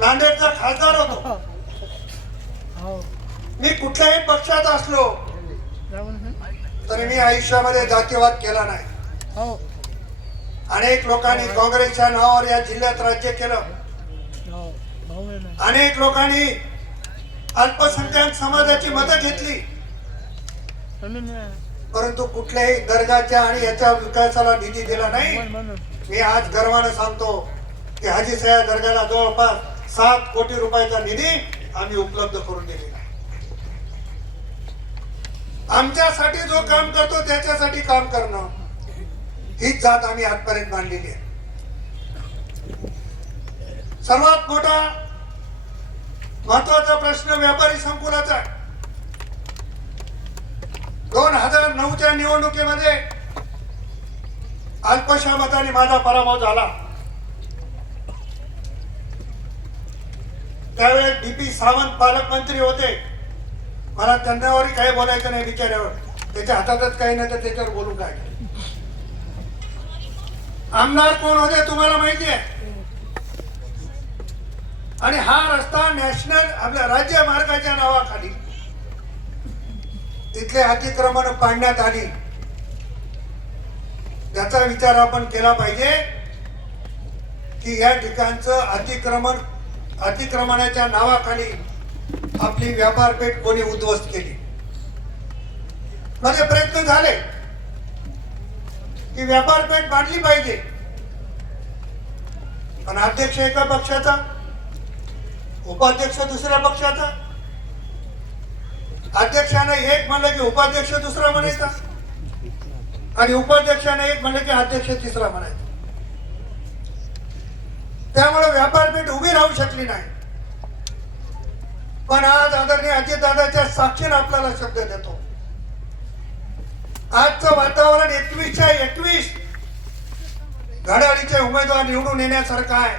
नांदेडचा खासदार होतो. हो. मी कुठल्याही पक्षात असलो तरी मी आयुष्यामध्ये जातीवाद केला नाही. हो. अनेक लोकांनी काँग्रेसच्या नावावर या जिल्ह्यात राज्य केलं. हो. अनेक लोकांनी अल्पसंख्याक समाजाची मदत घेतली. परंतु कुठल्याही दर्जाच्या आणि याच्या विकासाला निधी दिला नाही. मी आज गर्वानं सांगतो की हाजी सया दर्गाला जवळपास सात कोटी रुपयाचा निधी आम्ही उपलब्ध करून दिलेला आमच्यासाठी जो काम करतो त्याच्यासाठी काम करणं हीच जात आम्ही आजपर्यंत मांडलेली आहे. सर्वात मोठा महत्त्वाचा प्रश्न व्यापारी संकुलाचा आहे. दोन हजार नऊच्या निवडणुकीमध्ये अल्पशा मताने माझा पराभव झाला. त्यावेळेस डी पी सावंत पालकमंत्री होते. मला त्यांनावरही काही बोलायचं नाही बिचाऱ्यावर. त्याच्या हातातच काही नाही तर त्याच्यावर बोलू काय आमदार कोण होते तुम्हाला माहिती आहे? आणि हा रस्ता नॅशनल आपल्या राज्य मार्गाच्या नावाखाली तिथले अतिक्रमण पाडण्यात आली. त्याचा विचार आपण केला पाहिजे की या ठिकाणचं अतिक्रमण अतिक्रमणाच्या नावाखाली आपली व्यापारपेठ कोणी उद्ध्वस्त केली? माझे प्रयत्न झाले की व्यापारपेठ बांधली पाहिजे. पण अध्यक्ष एका पक्षाचा उपाध्यक्ष दुसऱ्या पक्षाचा. अध्यक्षानं एक म्हणलं की उपाध्यक्ष दुसरा म्हणायचा आणि उपाध्यक्षाने एक म्हणलं की अध्यक्ष तिसरा म्हणायचा. त्यामुळे व्यापारपेठ उभी राहू शकली नाही. पण आज आदरणीय अजितदादाच्या साक्षीने आपल्याला शब्द देतो. आजचं वातावरण एकवीसच्या एकवीस. घड्याळीचे उमेदवार निवडून येण्यासारखं आहे.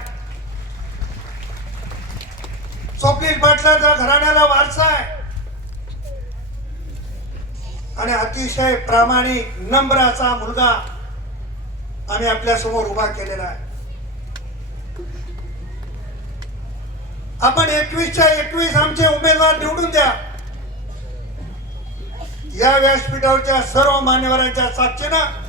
स्वप्नील पाटलाचा घराण्याला वारसा आहे. आणि अतिशय प्रामाणिक नम्र असा मुलगा आम्ही आपल्यासमोर उभा केलेला आहे. आपण एकवीसच्या एकवीस आमचे उमेदवार निवडून द्या. या व्यासपीठावरच्या सर्व मान्यवरांच्या साक्षीनं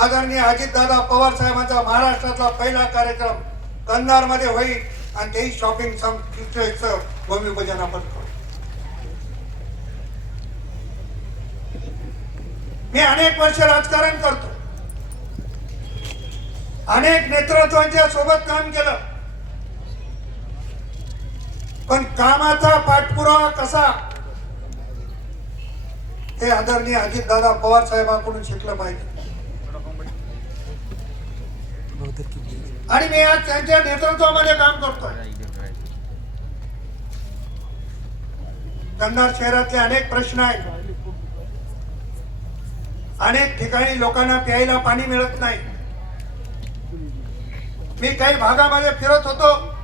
आदरणीय अजितदादा पवार साहेबांचा महाराष्ट्रातला पहिला कार्यक्रम कंधारमध्ये होईल आणि तेही शॉपिंग संस्थेचं भूमिपूजन आपण करू. मी अनेक वर्ष राजकारण करतो. अनेक नेतृत्वांच्या सोबत काम केलं. पण कामाचा पाठपुरावा कसा? हे आदरणीय अजितदादा पवार साहेबांकडून शिकलं पाहिजे. आणि मी आज त्यांच्या नेतृत्वामध्ये काम करतोय. कन्नड शहरातले अनेक प्रश्न आहेत. अनेक ठिकाणी लोकांना प्यायला पाणी मिळत नाही. मी काही भागामध्ये फिरत होतो.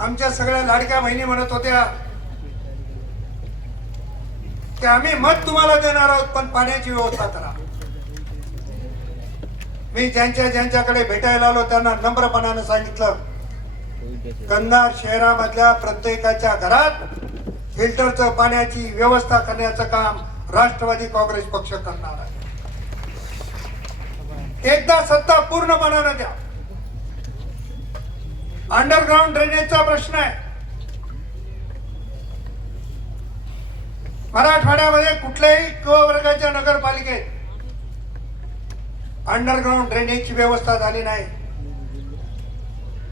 आमच्या सगळ्या लाडक्या बहिणी म्हणत होत्या की आम्ही मत तुम्हाला देणार आहोत पण पाण्याची व्यवस्था करा. मी ज्यांच्या ज्यांच्याकडे भेटायला आलो त्यांना नम्रपणानं सांगितलं कंधार शहरामधल्या प्रत्येकाच्या घरात फिल्टरचं पाण्याची व्यवस्था करण्याचं काम राष्ट्रवादी काँग्रेस पक्ष करणार आहे. एकदा सत्ता पूर्णपणानं द्या. अंडरग्राऊंड ड्रेनेजचा प्रश्न आहे. मराठवाड्यामध्ये कुठल्याही क वर्गाच्या नगरपालिकेत अंडरग्राऊंड ड्रेनेजची व्यवस्था झाली नाही.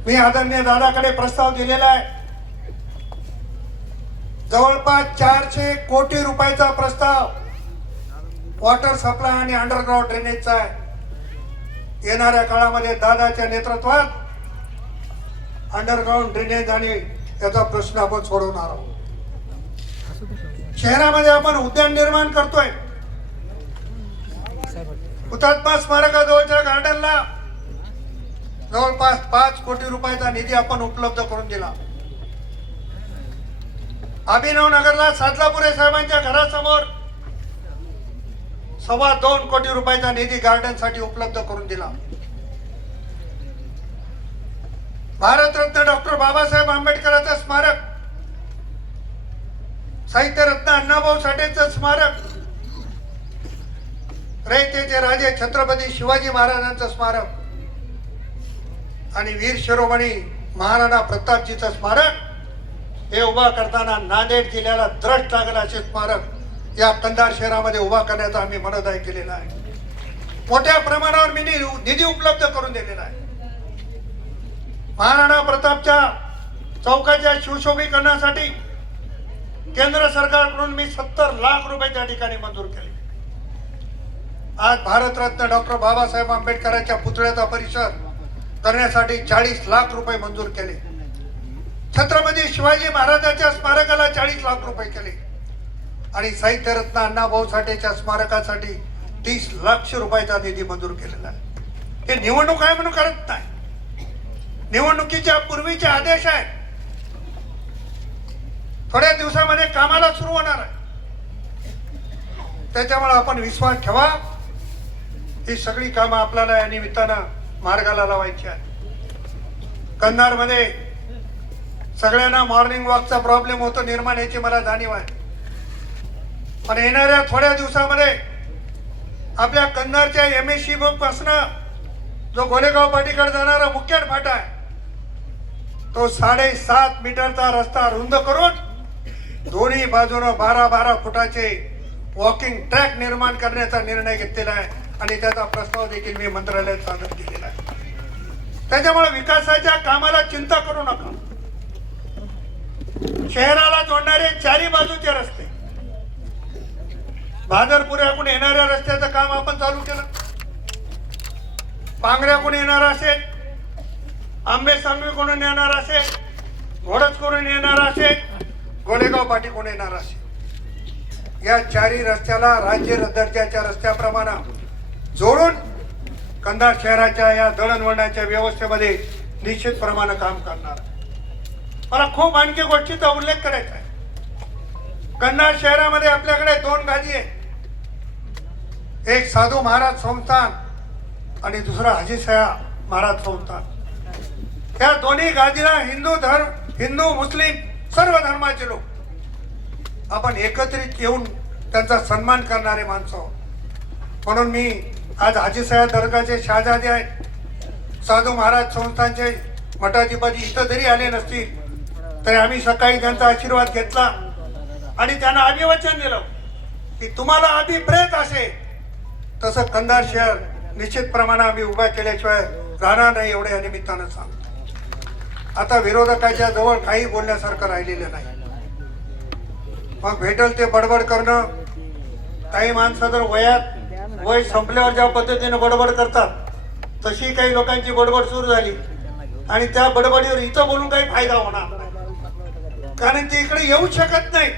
मी आदरणीय दादाकडे प्रस्ताव दिलेला आहे. जवळपास चारशे कोटी रुपयाचा प्रस्ताव वॉटर सप्लाय आणि अंडरग्राऊंड ड्रेनेजचा आहे. येणाऱ्या काळामध्ये दादाच्या नेतृत्वात अंडरग्राऊंड ड्रेनेज आणि त्याचा प्रश्न आपण सोडवणार आहोत. शहरामध्ये आपण उद्यान निर्माण करतोय. हुतात्मा स्मारकाजवळच्या गार्डनला जवळपास पाच कोटी रुपयाचा निधी आपण उपलब्ध करून दिला. अभिनव नगरला सादलापुरे साहेबांच्या घरासमोर सव्वा दोन कोटी रुपयाचा निधी गार्डनसाठी उपलब्ध करून दिला. भारतरत्न डॉक्टर बाबासाहेब आंबेडकरांचं स्मारक. साहित्यरत्न अण्णाभाऊ साठेचं स्मारक. रयतेचे राजे छत्रपती शिवाजी महाराजांचं स्मारक. आणि वीर शिरोमणी महाराणा प्रतापजीचं स्मारक. हे उभा करताना नांदेड जिल्ह्याला द्रष्ट लागेल असे स्मारक या कंधार शहरामध्ये उभा करण्याचा आम्ही मनोदय केलेला आहे. मोठ्या प्रमाणावर मी नि- निधी उपलब्ध करून दिलेला आहे. महाराणा प्रतापच्या चौकाच्या शिवशोभीकरणासाठी केंद्र सरकारकडून मी सत्तर लाख रुपये त्या ठिकाणी मंजूर केले. आज भारतरत्न डॉक्टर बाबासाहेब आंबेडकरांच्या पुतळ्याचा परिसर करण्यासाठी चाळीस लाख रुपये मंजूर केले. छत्रपती शिवाजी महाराजांच्या स्मारकाला चाळीस लाख रुपये केले. आणि साहित्यरत्न अण्णाभाऊ साठेच्या स्मारकासाठी तीस लाख रुपयाचा निधी मंजूर केलेला आहे. हे निवडणूक आहे म्हणून करत नाही. निवडणुकीच्या पूर्वीचे आदेश आहेत. थोड्या दिवसामध्ये कामाला सुरू होणार आहे. त्याच्यामुळे आपण विश्वास ठेवा. ही सगळी कामं आपल्याला या निमित्तानं मार्गाला लावायची आहे कंधारमध्ये सगळ्यांना मॉर्निंग वॉकचा प्रॉब्लेम होतो निर्माण याची मला जाणीव आहे. पण येणाऱ्या थोड्या दिवसामध्ये आपल्या कंधारच्या एम एस सी पासनं जो गोलेगाव पाटीकडे जाणारा मुख्य फाटा आहे तो साडेसात मीटरचा रस्ता रुंद करून दोन्ही बाजूनं बारा बारा फुटाचे वॉकिंग ट्रॅक निर्माण करण्याचा निर्णय घेतलेला आहे आणि त्याचा प्रस्ताव देखील मी मंत्रालयात सादर केलेला आहे त्याच्यामुळे विकासाच्या कामाला चिंता करू नका शहराला जोडणारे चारी बाजूचे रस्ते भादरपुऱ्याकडून येणाऱ्या रस्त्याचं काम आपण चालू केलं पांगऱ्याकडून येणार असेल आंबे कोणून येणार असेल? घोडच करून येणार असेल? गोलेगाव कोण येणार असेल? या चारी रस्त्याला राज्य दर्जाच्या रस्त्याप्रमाणे जोडून कंधार शहराच्या या दळणवळणाच्या व्यवस्थेमध्ये निश्चित प्रमाणे काम करणार. मला खूप आणखी गोष्टीचा उल्लेख करायचा आहे. कंधार शहरामध्ये आपल्याकडे दोन गादी आहेत. एक साधू महाराज संस्थान आणि दुसरा हजीसया महाराज संस्थान या दोन्ही गादीला हिंदू धर्म हिंदू मुस्लिम सर्व धर्माचे लोक. आपण एकत्रित येऊन त्यांचा सन्मान करणारे माणसं आहोत. म्हणून मी आज हाजीसाहेब दर्गाचे शहाजादे आहेत. साधू महाराज संस्थांचे मठाधिपती इथं जरी आले नसतील तरी आम्ही सकाळी त्यांचा आशीर्वाद घेतला आणि त्यांना अभिवचन दिलं की तुम्हाला अभिप्रेत असेल तसं कंधार शहर निश्चित प्रमाणात आम्ही उभा केल्याशिवाय राहणार नाही एवढ्या निमित्तानं सांगतो. आता विरोधकाच्या जवळ काही बोलण्यासारखं राहिलेलं नाही. मग भेटल ते बडबड करणं. काही माणसं जर वयात वय संपल्यावर ज्या पद्धतीने बडबड करतात तशी काही लोकांची बडबड सुरू झाली. आणि त्या बडबडीवर इथं बोलून काही फायदा होणार नाही. कारण ते इकडे येऊ शकत नाही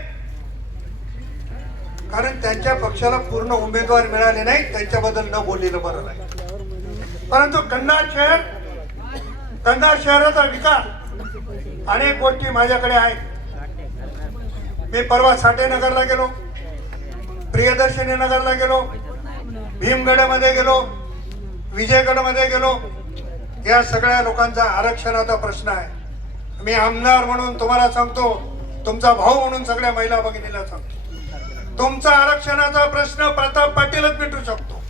कारण त्यांच्या पक्षाला पूर्ण उमेदवार मिळाले नाही त्यांच्याबद्दल न बोललेलं बरं नाही. परंतु कन्नाड शहर कंधार शहराचा विकास अनेक गोष्टी माझ्याकडे आहेत. मी परवा साठेनगरला गेलो प्रियदर्शनी नगरला गेलो भीमगडमध्ये गेलो विजयगडमध्ये गेलो. या सगळ्या लोकांचा आरक्षणाचा प्रश्न आहे. मी आमदार म्हणून तुम्हाला सांगतो तुमचा भाऊ म्हणून सगळ्या महिला भगिनीला सांगतो. तुमचा आरक्षणाचा प्रश्न प्रताप पाटीलच मिटू शकतो.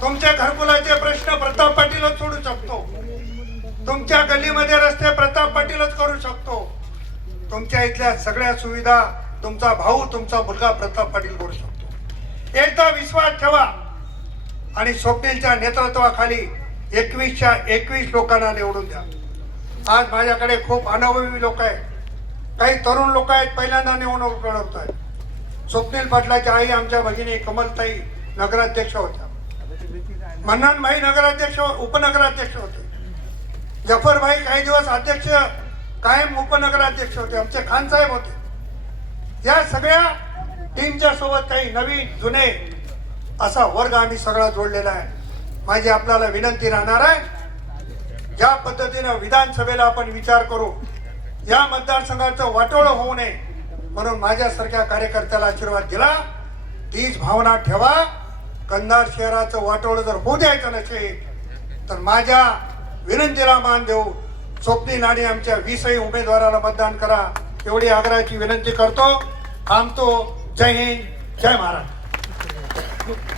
तुमच्या घरकुलाचे प्रश्न प्रताप पाटीलच सोडू शकतो. तुमच्या गल्लीमध्ये रस्ते प्रताप पाटीलच करू शकतो. तुमच्या इथल्या सगळ्या सुविधा तुमचा भाऊ तुमचा मुलगा प्रताप पाटील करू शकतो. एकदा विश्वास ठेवा. आणि स्वप्नीलच्या नेतृत्वाखाली एकवीसच्या एकवीस लोकांना निवडून द्या. आज माझ्याकडे खूप अनुभवी लोक आहेत. काही तरुण लोक आहेत पहिल्यांदा निवडणूक लढवत आहेत. स्वप्नील पाटलाच्या आई आमच्या भगिनी कमलताई नगराध्यक्ष होत्या. मन्नानभाई नगराध्यक्ष उपनगराध्यक्ष होते. जफरभाई काही दिवस अध्यक्ष कायम उपनगराध्यक्ष होते आमचे खान साहेब होते. या सगळ्या टीमच्या सोबत काही नवीन जुने असा वर्ग आम्ही सगळा जोडलेला आहे. माझी आपल्याला विनंती राहणार आहे ज्या पद्धतीनं विधानसभेला आपण विचार करू या मतदारसंघाचं वाटोळं होऊ नये म्हणून माझ्यासारख्या कार्यकर्त्याला आशीर्वाद दिला. तीच भावना ठेवा. कंधार शहराचं वाटोळं जर होऊ द्यायचं नसेल तर माझ्या विनंतीला मान देऊ. स्वप्नी आणि आमच्या वीसही उमेदवाराला मतदान करा. एवढी आग्रहाची विनंती करतो. थांबतो. जय हिंद. जय महाराष्ट्र.